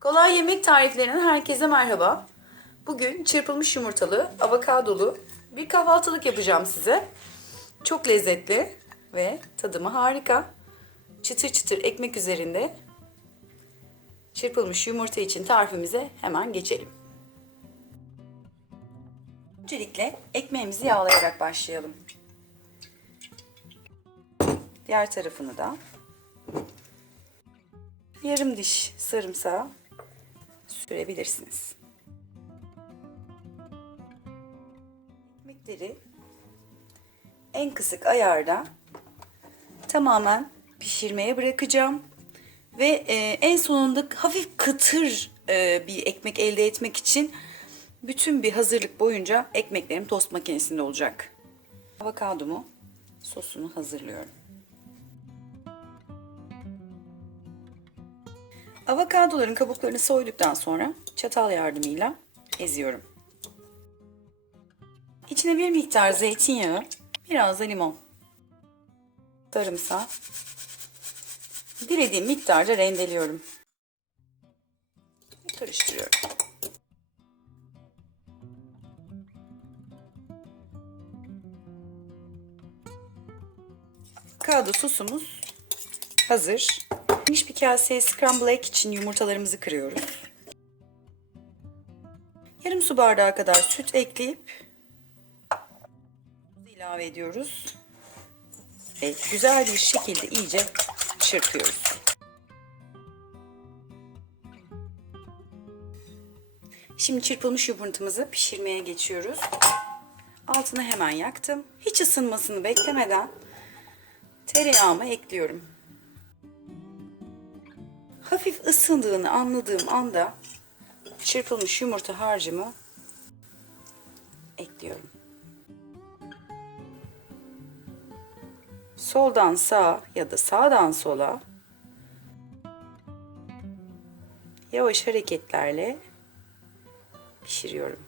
Kolay yemek tariflerinden herkese merhaba. Bugün çırpılmış yumurtalı, avokadolu bir kahvaltılık yapacağım size. Çok lezzetli ve tadımı harika. Çıtır çıtır ekmek üzerinde çırpılmış yumurta için tarifimize hemen geçelim. Öncelikle ekmeğimizi yağlayarak başlayalım. Diğer tarafını da yarım diş sarımsağı sürebilirsiniz. Ekmekleri en kısık ayarda tamamen pişirmeye bırakacağım. Ve e, en sonunda hafif kıtır e, bir ekmek elde etmek için bütün bir hazırlık boyunca ekmeklerim tost makinesinde olacak. Avokadomu sosunu hazırlıyorum. Avokadoların kabuklarını soyduktan sonra çatal yardımıyla eziyorum. İçine bir miktar zeytinyağı, biraz da limon, sarımsak, dilediğim miktarda rendeliyorum. Karıştırıyorum. Avokado sosumuz hazır. Geniş bir kaseye scramble egg için yumurtalarımızı kırıyoruz. Yarım su bardağı kadar süt ekleyip ilave ediyoruz. Ve güzel bir şekilde iyice çırpıyoruz. Şimdi çırpılmış yumurtamızı pişirmeye geçiyoruz. Altını hemen yaktım. Hiç ısınmasını beklemeden tereyağımı ekliyorum. Hafif ısındığını anladığım anda çırpılmış yumurta harcımı ekliyorum. Soldan sağa ya da sağdan sola yavaş hareketlerle pişiriyorum.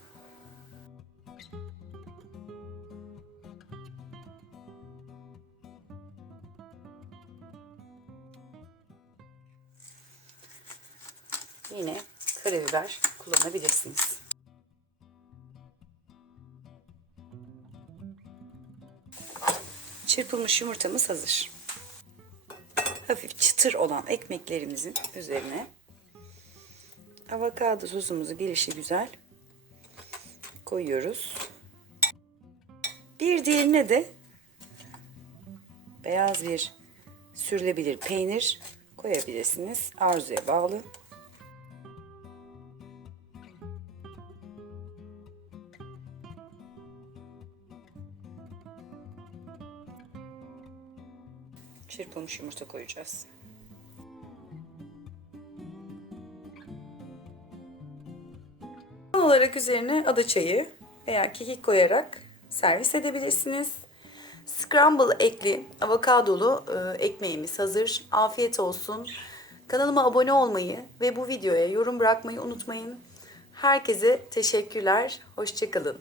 Yine karabiber kullanabilirsiniz. Çırpılmış yumurtamız hazır. Hafif çıtır olan ekmeklerimizin üzerine avokado sosumuzu gelişi güzel koyuyoruz. Bir diğerine de beyaz bir sürülebilir peynir koyabilirsiniz. Arzuya bağlı. Çırpılmış yumurta koyacağız. Son olarak üzerine ada çayı veya kekik koyarak servis edebilirsiniz. Scramble ekli avokadolu e, ekmeğimiz hazır. Afiyet olsun. Kanalıma abone olmayı ve bu videoya yorum bırakmayı unutmayın. Herkese teşekkürler. Hoşçakalın.